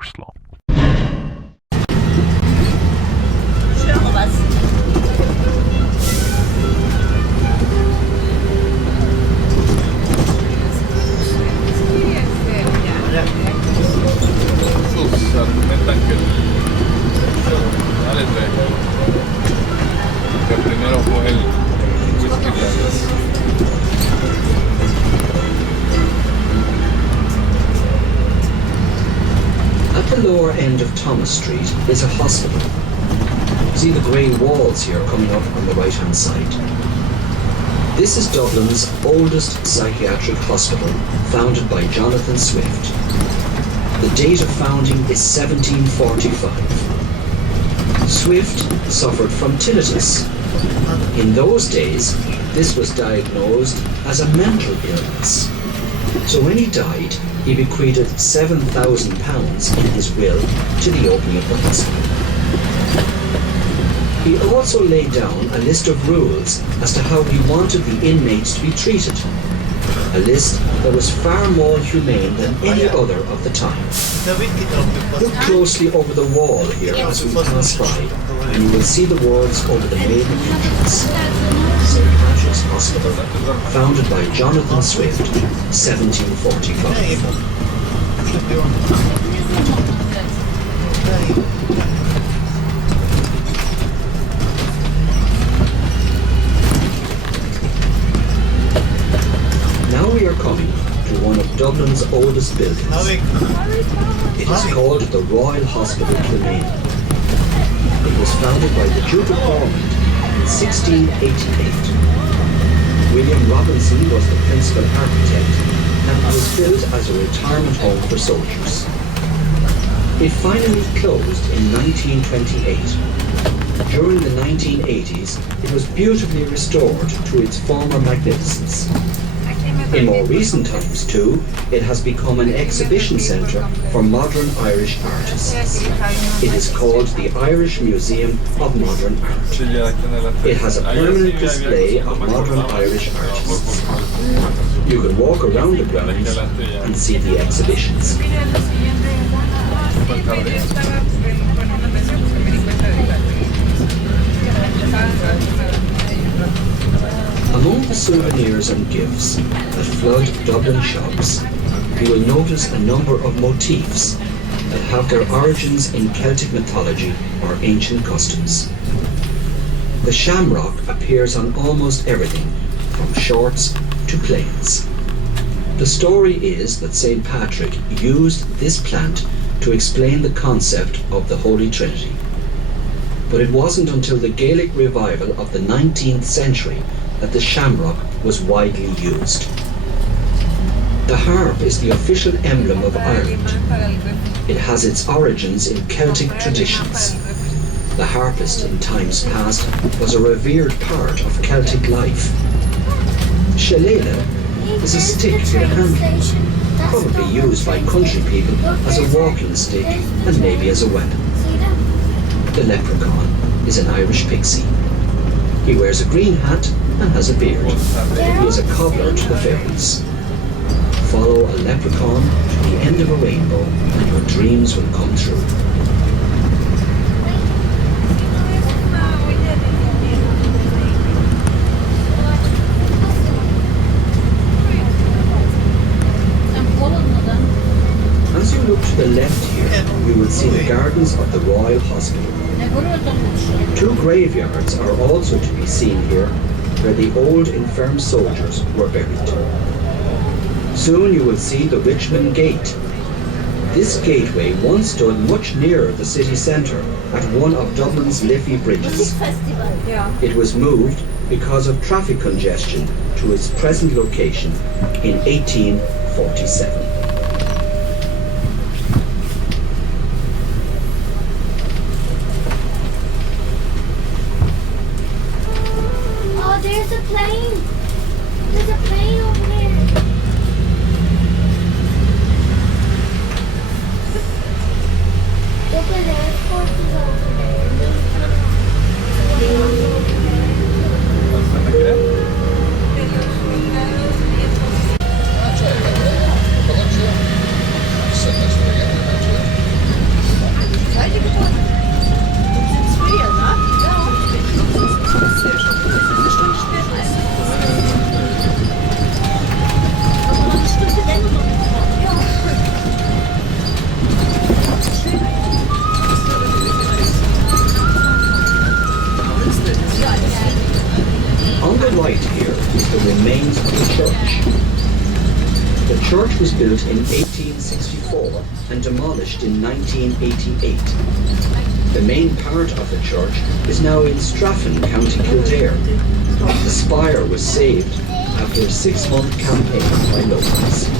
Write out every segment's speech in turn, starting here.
förslag. At the lower end of Thomas Street is a hospital. See the grey walls here coming up on the right hand side. This is Dublin's oldest psychiatric hospital, founded by Jonathan Swift. The date of founding is 1745. Swift suffered from tinnitus. In those days, this was diagnosed as a mental illness. So when he died, he bequeathed £7,000 in his will to the opening of the hospital. He also laid down a list of rules as to how he wanted the inmates to be treated. A list that was far more humane than any other of the time. Look closely over the wall here as we pass by, and you will see the words over the main entrance. St. Patrick's Hospital, founded by Jonathan Swift, 1745. Now we are coming to one of Dublin's oldest buildings. It is called the Royal Hospital Kilmaine. It was founded by the Duke of Ormond in 1688. William Robinson was the principal architect, and it was built as a retirement home for soldiers. It finally closed in 1928. During the 1980s, it was beautifully restored to its former magnificence. In more recent times, too, it has become an exhibition centre for modern Irish artists. It is called the Irish Museum of Modern Art. It has a permanent display of modern Irish artists. You can walk around the grounds and see the exhibitions. Among the souvenirs and gifts that flood Dublin shops, you will notice a number of motifs that have their origins in Celtic mythology or ancient customs. The shamrock appears on almost everything, from shorts to planes. The story is that St. Patrick used this plant to explain the concept of the Holy Trinity. But it wasn't until the Gaelic revival of the 19th century that the shamrock was widely used. The harp is the official emblem of Ireland. It has its origins in Celtic traditions. The harpist in times past was a revered part of Celtic life. Shillelagh is a stick with a handle, probably used by country people as a walking stick and maybe as a weapon. The leprechaun is an Irish pixie. He wears a green hat and has a beard. He is a cobbler to the fairies. Follow a leprechaun to the end of a rainbow and your dreams will come true. As you look to the left here, you will see the gardens of the Royal Hospital. 2 graveyards are also to be seen here, where the old infirm soldiers were buried. Soon you will see the Richmond Gate. This gateway once stood much nearer the city centre at one of Dublin's Liffey bridges. It was moved because of traffic congestion to its present location in 1847. There's a plane. There's a plane over there. Look at the airport is over there. the church. The church was built in 1864 and demolished in 1988. The main part of the church is now in Straffan, County Kildare. The spire was saved after a 6-month campaign by locals.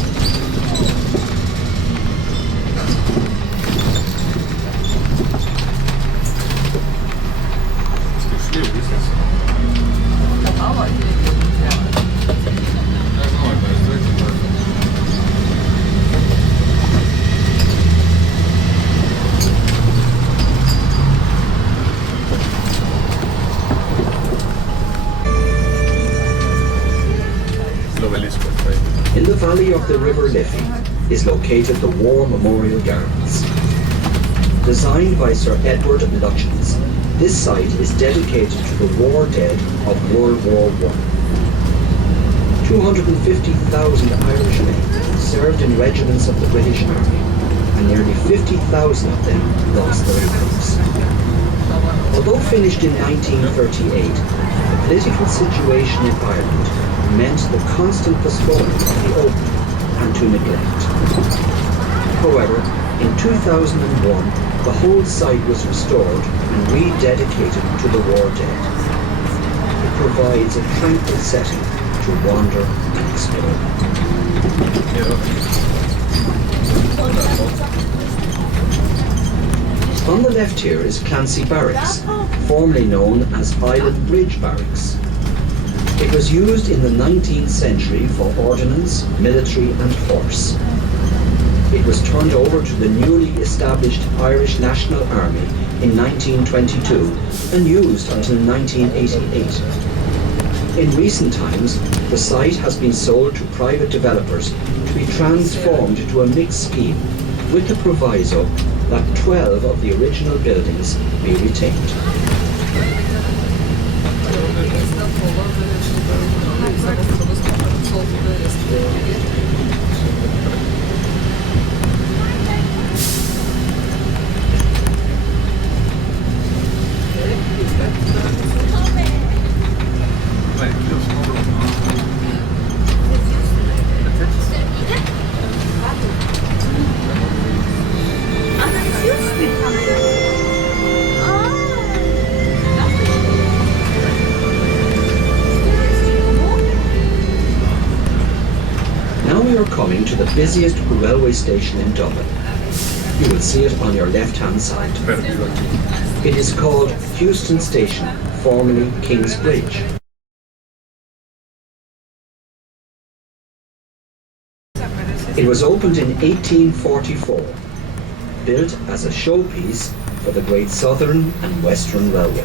In the valley of the River Liffey is located the War Memorial Gardens. Designed by Sir Edward Lutyens, this site is dedicated to the war dead of World War I. 250,000 Irish men served in regiments of the British Army, and nearly 50,000 of them lost their lives. Although finished in 1938, the political situation in Ireland meant the constant postponement of the opening and to neglect. However, in 2001, the whole site was restored and rededicated to the war dead. It provides a tranquil setting to wander and explore. On the left here is Clancy Barracks, formerly known as Island Bridge Barracks. It was used in the 19th century for ordnance, military and horse. It was turned over to the newly established Irish National Army in 1922 and used until 1988. In recent times, the site has been sold to private developers to be transformed into a mixed scheme with the proviso that 12 of the original buildings be retained. Coming to the busiest railway station in Dublin. You will see it on your left-hand side. It is called Euston Station, formerly King's Bridge. It was opened in 1844, built as a showpiece for the Great Southern and Western Railway.